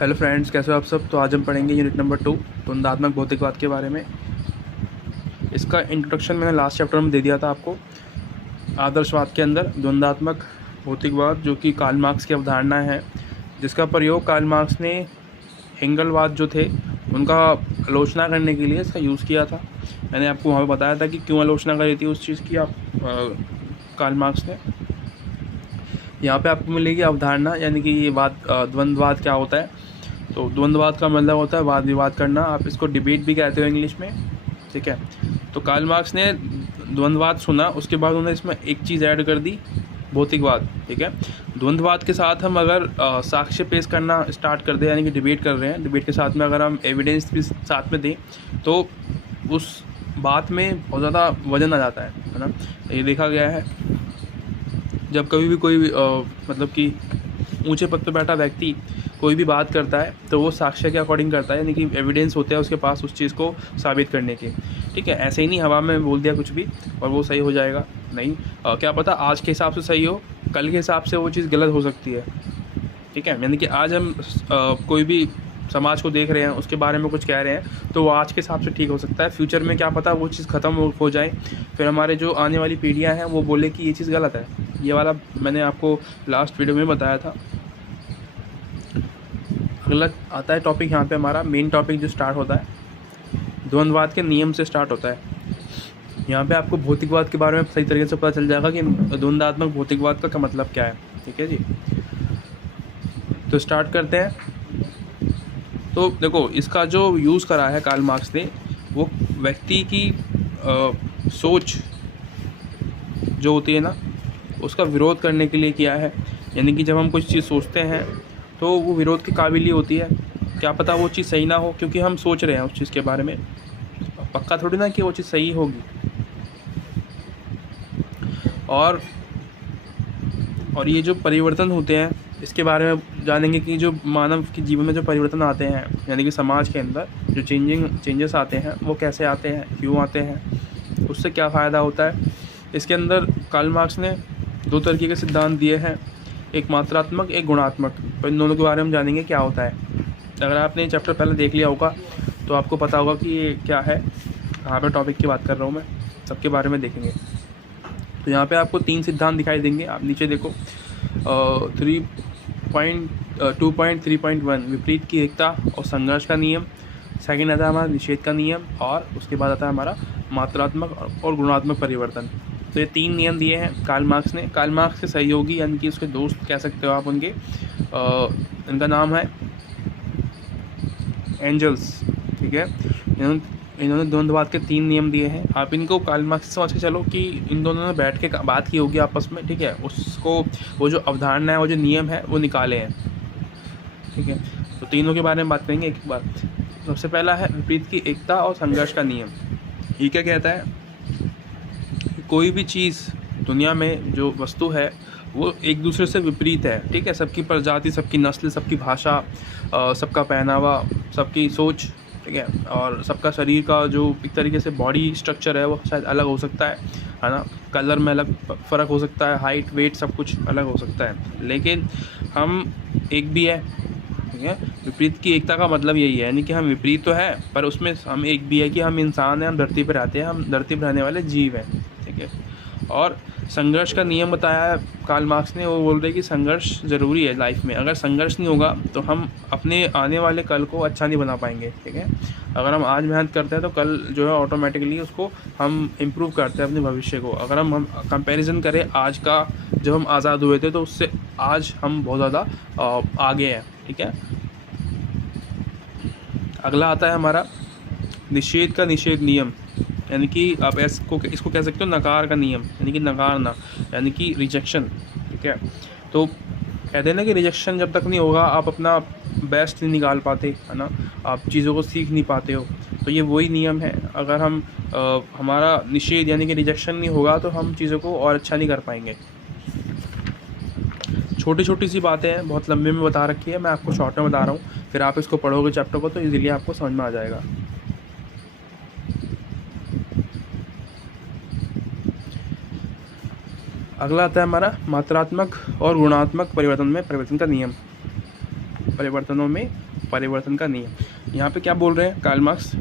Hello friends, कैसे हो आप सब। तो आज हम पढ़ेंगे यूनिट नंबर 2 द्वंद्वात्मक भौतिकवाद के बारे में। इसका इंट्रोडक्शन मैंने लास्ट चैप्टर में दे दिया था आपको। आदर्शवाद के अंदर द्वंद्वात्मक भौतिकवाद, जो कि कार्ल मार्क्स की अवधारणा है, जिसका प्रयोग कार्ल मार्क्स ने हेंगलवाद जो थे उनका आलोचना करने के लिए इसका यूज़ किया था। मैंने आपको वहाँ पर बताया था कि क्यों आलोचना करी थी उस चीज़ की कार्ल मार्क्स ने। यहाँ पे आपको मिलेगी अवधारणा, यानी कि ये द्वंद्ववाद क्या होता है। तो द्वंद्ववाद का मतलब होता है वाद विवाद करना। आप इसको डिबेट भी कहते हो इंग्लिश में, ठीक है। तो कार्ल मार्क्स ने द्वंद्ववाद सुना, उसके बाद उन्होंने इसमें एक चीज़ ऐड कर दी, भौतिकवाद, ठीक है। द्वंद्ववाद के साथ हम अगर साक्ष्य पेश करना स्टार्ट कर दें, यानी कि डिबेट कर रहे हैं, डिबेट के साथ में अगर हम एविडेंस भी साथ में दें, तो उस बात में बहुत ज़्यादा वजन आ जाता है ना। ये देखा गया है, जब कभी भी कोई मतलब कि ऊंचे पद पर बैठा व्यक्ति कोई भी बात करता है तो वो साक्ष्य के अकॉर्डिंग करता है, यानी कि एविडेंस होते हैं उसके पास उस चीज़ को साबित करने के, ठीक है। ऐसे ही नहीं हवा में बोल दिया कुछ भी और वो सही हो जाएगा, नहीं। क्या पता आज के हिसाब से सही हो, कल के हिसाब से वो चीज़ गलत हो सकती है, ठीक है। यानी कि आज हम कोई भी समाज को देख रहे हैं, उसके बारे में कुछ कह रहे हैं, तो वो आज के हिसाब से ठीक हो सकता है। फ्यूचर में क्या पता वो चीज़ ख़त्म हो जाए, फिर हमारे जो आने वाली पीढ़ियां हैं वो बोले कि ये चीज़ गलत है। ये वाला मैंने आपको लास्ट वीडियो में बताया था। अगला आता है टॉपिक, यहाँ पे हमारा मेन टॉपिक जो स्टार्ट होता है द्वंद्ववाद के नियम से स्टार्ट होता है। यहाँ पे आपको भौतिकवाद के बारे में सही तरीके से पता चल जाएगा कि द्वंद्वात्मक भौतिकवाद का मतलब क्या है, ठीक है जी। तो स्टार्ट करते हैं। तो देखो, इसका जो यूज़ करा है कार्ल मार्क्स ने, वो व्यक्ति की सोच जो होती है ना, उसका विरोध करने के लिए किया है। यानी कि जब हम कुछ चीज़ सोचते हैं तो वो विरोध के काबिल ही होती है। क्या पता वो चीज़ सही ना हो, क्योंकि हम सोच रहे हैं उस चीज़ के बारे में, पक्का थोड़ी ना कि वो चीज़ सही होगी। और ये जो परिवर्तन होते हैं, इसके बारे में जानेंगे कि जो मानव के जीवन में जो परिवर्तन आते हैं, यानी कि समाज के अंदर जो चेंजेस आते हैं, वो कैसे आते हैं, क्यों आते हैं, उससे क्या फ़ायदा होता है। इसके अंदर कार्ल मार्क्स ने दो तरीके के सिद्धांत दिए हैं, एक मात्रात्मक, एक गुणात्मक। तो इन दोनों के बारे में जानेंगे क्या होता है। अगर आपने ये चैप्टर पहले देख लिया होगा तो आपको पता होगा कि ये क्या है, कहाँ पे टॉपिक की बात कर रहा हूँ मैं, सबके बारे में देखेंगे। तो यहाँ पे आपको 3 सिद्धांत दिखाई देंगे, आप नीचे देखो। 2.3.1 विपरीत की एकता और संघर्ष का नियम। सेकंड आता है हमारा निषेध का नियम, और उसके बाद आता है हमारा मात्रात्मक और गुणात्मक परिवर्तन। तो ये 3 नियम दिए हैं कार्ल मार्क्स ने। कार्ल मार्क्स के सहयोगी, यानी कि उसके दोस्त कह सकते हो आप उनके, इनका नाम है एंजल्स, ठीक है। इन्होंने द्वंद्ववाद के 3 नियम दिए हैं। आप इनको कार्ल मार्क्स से समझ के चलो कि इन दोनों ने बैठ के बात की होगी आपस में, ठीक है। उसको वो जो अवधारणा है, वो जो नियम है, वो निकाले हैं, ठीक है। तो तीनों के बारे में बात करेंगे एक बार। सबसे पहला है विपरीत की एकता और संघर्ष का नियम। ये क्या कहता है, कोई भी चीज़ दुनिया में जो वस्तु है वो एक दूसरे से विपरीत है, ठीक है। सबकी प्रजाति, सबकी नस्ल, सबकी भाषा, सबका पहनावा, सबकी सोच, ठीक है, और सबका शरीर का जो एक तरीके से बॉडी स्ट्रक्चर है वो शायद अलग हो सकता है ना। कलर में अलग फ़र्क हो सकता है, हाइट, वेट, सब कुछ अलग हो सकता है, लेकिन हम एक भी है, ठीक है। विपरीत की एकता का मतलब यही है, यानी कि हम विपरीत तो है पर उसमें हम एक भी है, कि हम इंसान हैं, हम धरती पर रहते हैं, हम धरती पर रहने वाले जीव हैं, ठीक है। और संघर्ष का नियम बताया है कार्ल मार्क्स ने। वो बोल रहे हैं कि संघर्ष ज़रूरी है लाइफ में। अगर संघर्ष नहीं होगा तो हम अपने आने वाले कल को अच्छा नहीं बना पाएंगे, ठीक है। अगर हम आज मेहनत करते हैं तो कल जो है ऑटोमेटिकली उसको हम इम्प्रूव करते हैं अपने भविष्य को। अगर हम कंपैरिजन करें आज का, जब हम आज़ाद हुए थे, तो उससे आज हम बहुत ज़्यादा आगे हैं, ठीक है। अगला आता है हमारा निषेध का निषेध नियम, यानी कि आप इसको कह सकते हो नकार का नियम, यानी कि नकारना, यानी कि रिजेक्शन, ठीक है। तो कहते हैं ना कि रिजेक्शन जब तक नहीं होगा आप अपना बेस्ट नहीं निकाल पाते, है ना, आप चीज़ों को सीख नहीं पाते हो। तो ये वही नियम है। अगर हम हमारा निषेध यानी कि रिजेक्शन नहीं होगा तो हम चीज़ों को और अच्छा नहीं कर पाएंगे। छोटी छोटी सी बातें हैं, बहुत लंबे में बता रखी है, मैं आपको शॉर्ट में बता रहा हूँ, फिर आप इसको पढ़ोगे चैप्टर को तो इजीली आपको समझ में आ जाएगा। अगला आता है हमारा मात्रात्मक और गुणात्मक परिवर्तन में परिवर्तन का नियम। परिवर्तनों में परिवर्तन का नियम। यहाँ पे क्या बोल रहे हैं कार्ल मार्क्स,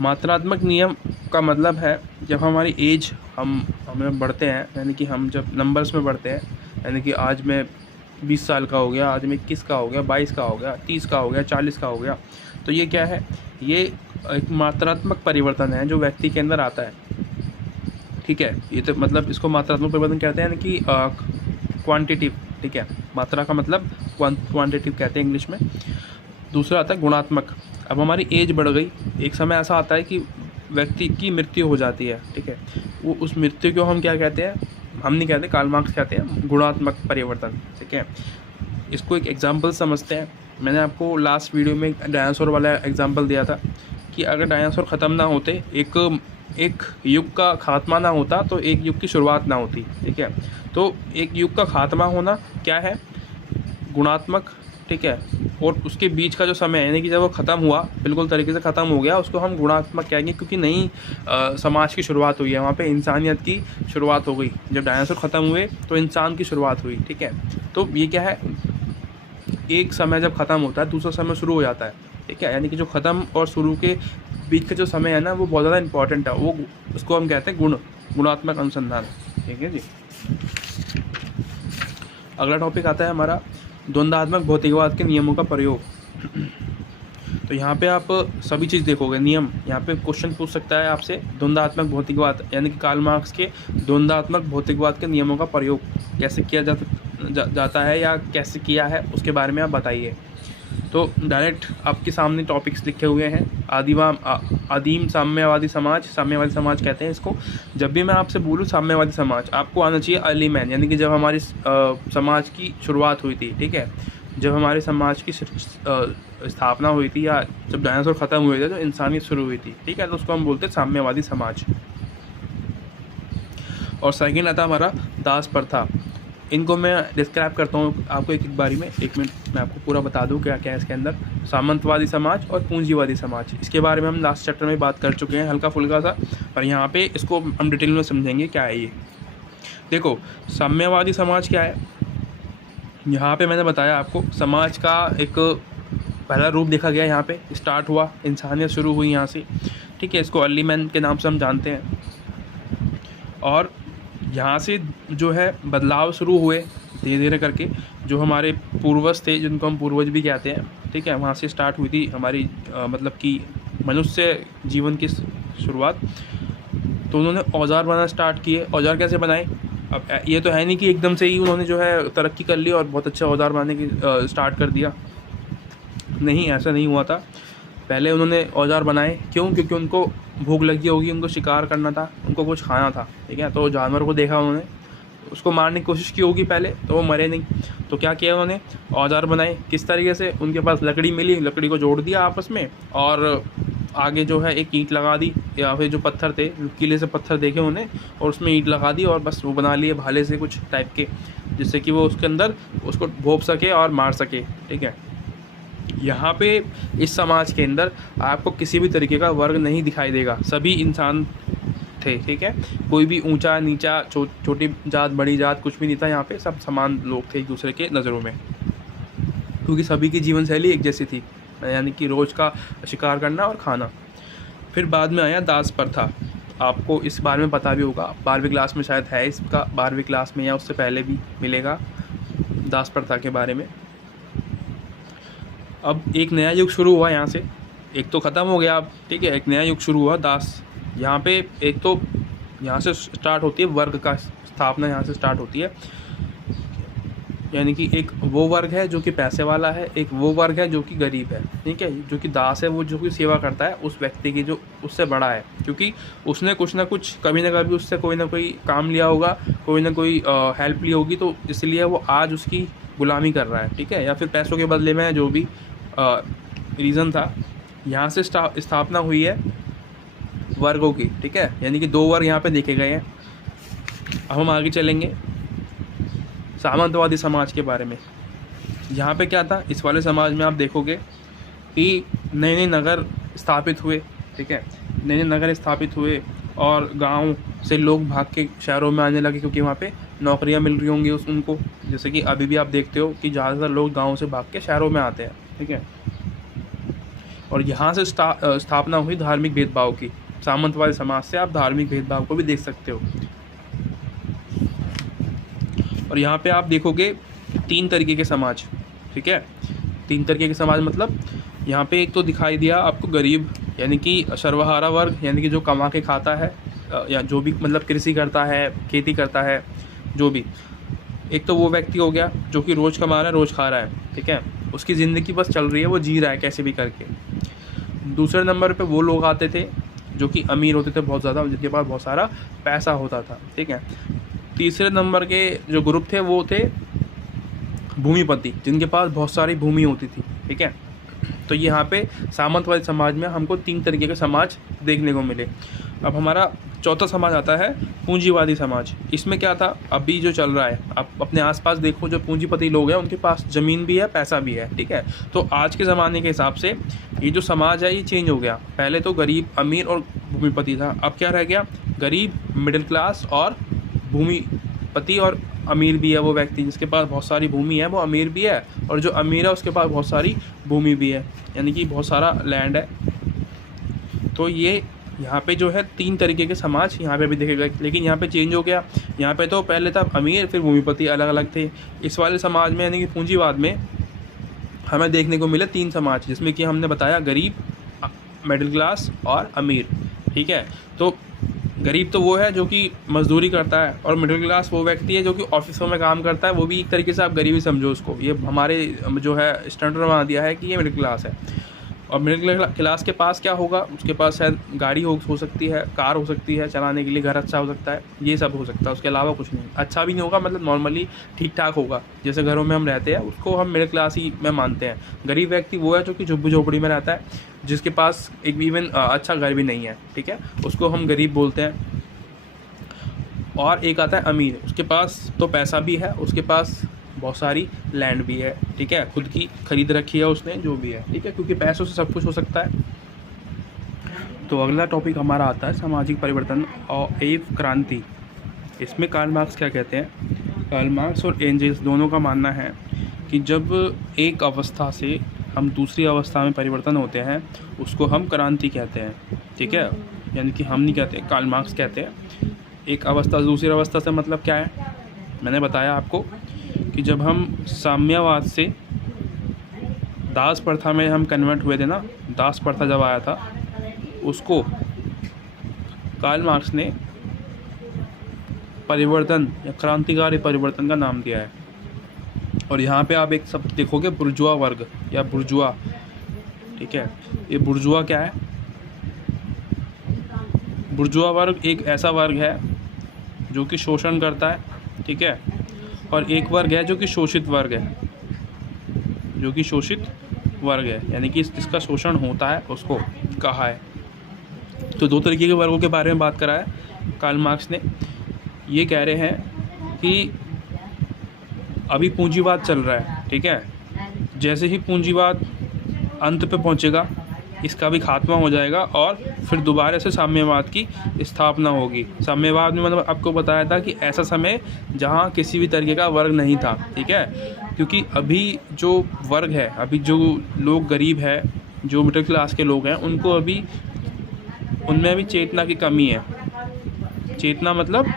मात्रात्मक नियम का मतलब है जब हमारी एज हम बढ़ते हैं, यानी कि हम जब नंबर्स में बढ़ते हैं, यानी कि आज मैं 20 साल का हो गया, आज मैं 21 का हो गया, 22 का हो गया, 30 का हो गया, 40 का हो गया, तो ये क्या है, ये एक मात्रात्मक परिवर्तन है जो व्यक्ति के अंदर आता है। ठीक है, ये तो मतलब इसको मात्रात्मक परिवर्तन कहते हैं, यानी कि क्वांटिटिव। ठीक है, मात्रा का मतलब क्वांटिटिव कहते हैं इंग्लिश में। दूसरा आता है गुणात्मक। अब हमारी एज बढ़ गई, एक समय ऐसा आता है कि व्यक्ति की मृत्यु हो जाती है। ठीक है, वो उस मृत्यु को हम क्या कहते हैं, हम नहीं कहते, कार्ल मार्क्स कहते हैं गुणात्मक परिवर्तन। ठीक है, इसको एक एग्जांपल समझते हैं। मैंने आपको लास्ट वीडियो में डायनासोर वाला एग्जांपल दिया था कि अगर डायनासोर ख़त्म ना होते, एक युग का खात्मा ना होता, तो एक युग की शुरुआत ना होती। ठीक है, तो एक युग का खात्मा होना क्या है, गुणात्मक। ठीक है, और उसके बीच का जो समय है, यानी कि जब वो ख़त्म हुआ, बिल्कुल तरीके से ख़त्म हो गया, उसको हम गुणात्मक कहेंगे, क्योंकि नई समाज की शुरुआत हुई है, वहाँ पे इंसानियत की शुरुआत हो गई। जब डायनासोर ख़त्म हुए तो इंसान की शुरुआत हुई। ठीक है, तो ये क्या है, एक समय जब ख़त्म होता है दूसरा समय शुरू हो जाता है। ठीक है, यानी कि जो ख़त्म और शुरू के बीच का जो समय है ना, वो बहुत ज़्यादा इंपॉर्टेंट है, वो उसको हम कहते हैं गुणात्मक अनुसंधान। ठीक है जी, अगला टॉपिक आता है हमारा द्वंद्वात्मक भौतिकवाद के नियमों का प्रयोग। तो यहाँ पे आप सभी चीज़ देखोगे, नियम। यहाँ पे क्वेश्चन पूछ सकता है आपसे, द्वंद्वात्मक भौतिकवाद यानी कि कार्ल मार्क्स के द्वंद्वात्मक भौतिकवाद के नियमों का प्रयोग कैसे किया जाता है या कैसे किया है, उसके बारे में आप बताइए। तो डायरेक्ट आपके सामने टॉपिक्स लिखे हुए हैं। आदिम साम्यवादी साम्यवादी समाज कहते हैं इसको। जब भी मैं आपसे बोलूँ साम्यवादी समाज, आपको आना चाहिए अर्ली मैन, यानी कि जब हमारी समाज की शुरुआत हुई थी। ठीक है, जब हमारे समाज की स्थापना हुई थी, या जब डायनासोर ख़त्म हुए थे तो इंसानियत शुरू हुई थी। ठीक है, तो उसको हम बोलते हैं साम्यवादी समाज। और सेकेंड आता हमारा दास प्रथा। इनको मैं डिस्क्राइब करता हूँ आपको एक बारी में, 1 मिनट मैं आपको पूरा बता दूँ क्या क्या है इसके अंदर। सामंतवादी समाज और पूंजीवादी समाज, इसके बारे में हम लास्ट चैप्टर में बात कर चुके हैं हल्का फुल्का सा, पर यहाँ पे इसको हम डिटेल में समझेंगे क्या है ये। देखो, साम्यवादी समाज क्या है, यहाँ पे मैंने बताया आपको, समाज का एक पहला रूप देखा गया, यहाँ पे स्टार्ट हुआ, इंसानियत शुरू हुई यहाँ से। ठीक है, इसको अर्ली मैन के नाम से हम जानते हैं। और यहाँ से जो है बदलाव शुरू हुए धीरे धीरे करके, जो हमारे पूर्वज थे, जिनको हम पूर्वज भी कहते हैं। ठीक है, वहाँ से स्टार्ट हुई थी हमारी मतलब कि मनुष्य जीवन की शुरुआत। तो उन्होंने औजार बनाना स्टार्ट किए। औजार कैसे बनाए, अब ये तो है नहीं कि एकदम से ही उन्होंने जो है तरक्की कर ली और बहुत अच्छा औजार बनाने की स्टार्ट कर दिया। नहीं, ऐसा नहीं हुआ था। पहले उन्होंने औजार बनाए, क्यों, क्योंकि उनको भूख लगी होगी, उनको शिकार करना था, उनको कुछ खाना था। ठीक है, तो जानवर को देखा उन्होंने, उसको मारने की कोशिश की होगी पहले, तो वो मरे नहीं। तो क्या किया उन्होंने, औजार बनाए। किस तरीके से, उनके पास लकड़ी मिली, लकड़ी को जोड़ दिया आपस में, और आगे जो है एक ईंट लगा दी, या फिर जो पत्थर थे, किले से पत्थर देखे उन्हें, और उसमें ईंट लगा दी, और बस वो बना लिए भाले से कुछ टाइप के, जिससे कि वो उसके अंदर उसको भोंप सके और मार सके। ठीक है, यहाँ पे इस समाज के अंदर आपको किसी भी तरीके का वर्ग नहीं दिखाई देगा, सभी इंसान थे। ठीक है, कोई भी ऊंचा नीचा, छोटी जात बड़ी जात कुछ भी नहीं था, यहाँ पे सब समान लोग थे एक दूसरे के नज़रों में, क्योंकि सभी की जीवन शैली एक जैसी थी, यानी कि रोज़ का शिकार करना और खाना। फिर बाद में आया दास प्रथा। आपको इस बारे में पता भी होगा, 12वीं क्लास में शायद है इसका, 12वीं क्लास में या उससे पहले भी मिलेगा दास प्रथा के बारे में। अब एक नया युग शुरू हुआ यहाँ से, एक तो ख़त्म हो गया अब। ठीक है, एक नया युग शुरू हुआ दास। यहाँ पे एक तो यहाँ से स्टार्ट होती है वर्ग का स्थापना, यहाँ से स्टार्ट होती है, यानी कि एक वो वर्ग है जो कि पैसे वाला है, एक वो वर्ग है जो कि गरीब है। ठीक है, जो कि दास है वो जो कि सेवा करता है उस व्यक्ति की जो उससे बड़ा है, क्योंकि उसने कुछ ना कुछ कभी ना कभी उससे कोई ना कोई काम लिया होगा, कोई ना कोई हेल्प ली होगी, तो इसलिए वो आज उसकी गुलामी कर रहा है। ठीक है, या फिर पैसों के बदले में जो भी रीज़न था, यहाँ से स्थापना हुई है वर्गों की। ठीक है, यानी कि 2 वर्ग यहाँ पे देखे गए हैं। अब हम आगे चलेंगे सामंतवादी समाज के बारे में। यहाँ पे क्या था, इस वाले समाज में आप देखोगे कि नए नए नगर स्थापित हुए। ठीक है, नए नए नगर स्थापित हुए, और गांव से लोग भाग के शहरों में आने लगे क्योंकि वहाँ पे नौकरियाँ मिल रही होंगी उनको। जैसे कि अभी भी आप देखते हो कि ज़्यादातर लोग गाँव से भाग के शहरों में आते हैं, ठीक है। और यहाँ से स्थापना हुई धार्मिक भेदभाव की। सामंतवादी समाज से आप धार्मिक भेदभाव को भी देख सकते हो। और यहाँ पे आप देखोगे 3 तरीके के समाज, ठीक है। 3 तरीके के समाज मतलब यहाँ पे एक तो दिखाई दिया आपको गरीब, यानी कि सर्वहारा वर्ग, यानी कि जो कमा के खाता है या जो भी मतलब कृषि करता है, खेती करता है, जो भी। एक तो वो व्यक्ति हो गया जो कि रोज़ कमा रहा है, रोज़ खा रहा है, ठीक है। उसकी ज़िंदगी बस चल रही है, वो जी रहा है कैसे भी करके। दूसरे नंबर पे वो लोग आते थे जो कि अमीर होते थे बहुत ज़्यादा, जिनके पास बहुत सारा पैसा होता था, ठीक है। तीसरे नंबर के जो ग्रुप थे वो थे भूमिपति, जिनके पास बहुत सारी भूमि होती थी, ठीक है। तो यहाँ पे सामंतवादी समाज में हमको 3 तरीके के समाज देखने को मिले। अब हमारा चौथा समाज आता है पूंजीवादी समाज। इसमें क्या था, अभी जो चल रहा है, आप अपने आसपास देखो, जो पूंजीपति लोग हैं उनके पास ज़मीन भी है, पैसा भी है, ठीक है। तो आज के ज़माने के हिसाब से ये जो समाज है ये चेंज हो गया। पहले तो गरीब, अमीर और भूमिपति था, अब क्या रह गया, गरीब, मिडिल क्लास और भूमिपति। और अमीर भी है वो व्यक्ति जिसके पास बहुत सारी भूमि है, वो अमीर भी है, और जो अमीर है उसके पास बहुत सारी भूमि भी है, यानी कि बहुत सारा लैंड है। तो ये यहाँ पे जो है 3 तरीके के समाज यहाँ पे भी देखे गए, लेकिन यहाँ पे चेंज हो गया। यहाँ पे तो पहले था अमीर फिर भूमिपति, अलग अलग थे। इस वाले समाज में यानी कि पूंजीवाद में हमें देखने को मिले 3 समाज, जिसमें कि हमने बताया गरीब, मिडिल क्लास और अमीर, ठीक है। तो गरीब तो वो है जो कि मजदूरी करता है, और मिडिल क्लास वो व्यक्ति है जो कि ऑफिसों में काम करता है। वो भी एक तरीके से आप गरीबी समझो उसको, ये हमारे जो है स्टैंडर्ड बना दिया है कि ये मिडिल क्लास है। और मिडिल क्लास के पास क्या होगा, उसके पास शायद गाड़ी हो सकती है, कार हो सकती है चलाने के लिए, घर अच्छा हो सकता है, ये सब हो सकता है। उसके अलावा कुछ नहीं, अच्छा भी नहीं होगा, मतलब नॉर्मली ठीक ठाक होगा, जैसे घरों में हम रहते हैं उसको हम मिडिल क्लास ही में मानते हैं। गरीब व्यक्ति वो है जो कि झुग्गी झोपड़ी में रहता है, जिसके पास एक भी इवन अच्छा घर भी नहीं है, ठीक है, उसको हम गरीब बोलते हैं। और एक आता है अमीर, उसके पास तो पैसा भी है, उसके पास बहुत सारी लैंड भी है, ठीक है, खुद की खरीद रखी है उसने, जो भी है, ठीक है, क्योंकि पैसों से सब कुछ हो सकता है। तो अगला टॉपिक हमारा आता है सामाजिक परिवर्तन और एक क्रांति। इसमें कार्ल मार्क्स क्या कहते हैं, कार्ल मार्क्स और एंजेल्स दोनों का मानना है कि जब एक अवस्था से हम दूसरी अवस्था में परिवर्तन होते हैं उसको हम क्रांति कहते हैं, ठीक है। यानी कि हम नहीं कहते, कार्ल मार्क्स कहते हैं। एक अवस्था से दूसरी अवस्था से मतलब क्या है, मैंने बताया आपको कि जब हम साम्यवाद से दास प्रथा में हम कन्वर्ट हुए थे ना, दास प्रथा जब आया था उसको कार्ल मार्क्स ने परिवर्तन या क्रांतिकारी परिवर्तन का नाम दिया है। और यहाँ पे आप एक शब्द देखोगे बुर्जुआ वर्ग या बुर्जुआ, ठीक है। ये बुर्जुआ क्या है, बुर्जुआ वर्ग एक ऐसा वर्ग है जो कि शोषण करता है, ठीक है, और एक वर्ग है जो कि शोषित वर्ग है, जो कि शोषित वर्ग है, यानी कि जिसका शोषण होता है उसको कहा है। तो 2 तरीके के वर्गों के बारे में बात करा है कार्ल मार्क्स ने। ये कह रहे हैं कि अभी पूंजीवाद चल रहा है, ठीक है, जैसे ही पूंजीवाद अंत पे पहुंचेगा इसका भी खात्मा हो जाएगा और फिर दोबारा से साम्यवाद की स्थापना होगी। साम्यवाद में मतलब आपको बताया था कि ऐसा समय जहां किसी भी तरीके का वर्ग नहीं था, ठीक है, क्योंकि अभी जो वर्ग है, अभी जो लोग गरीब है, जो मिडिल क्लास के लोग हैं, उनको अभी उनमें अभी चेतना की कमी है। चेतना मतलब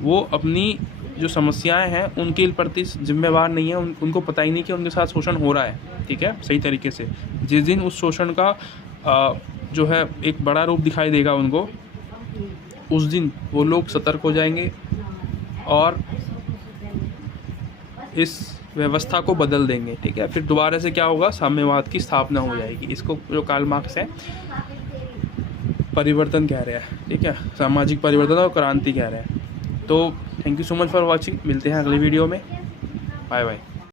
वो अपनी जो समस्याएं हैं उनके प्रति जिम्मेवार नहीं है, उनको पता ही नहीं कि उनके साथ शोषण हो रहा है, ठीक है, सही तरीके से। जिस दिन उस शोषण का जो है एक बड़ा रूप दिखाई देगा उनको, उस दिन वो लोग सतर्क हो जाएंगे और इस व्यवस्था को बदल देंगे, ठीक है। फिर दोबारा से क्या होगा, साम्यवाद की स्थापना हो जाएगी। इसको जो कार्ल मार्क्स है परिवर्तन कह रहे हैं, ठीक है, सामाजिक परिवर्तन और क्रांति कह रहे हैं। तो thank you so much for watching, मिलते हैं अगली वीडियो में, बाय बाय।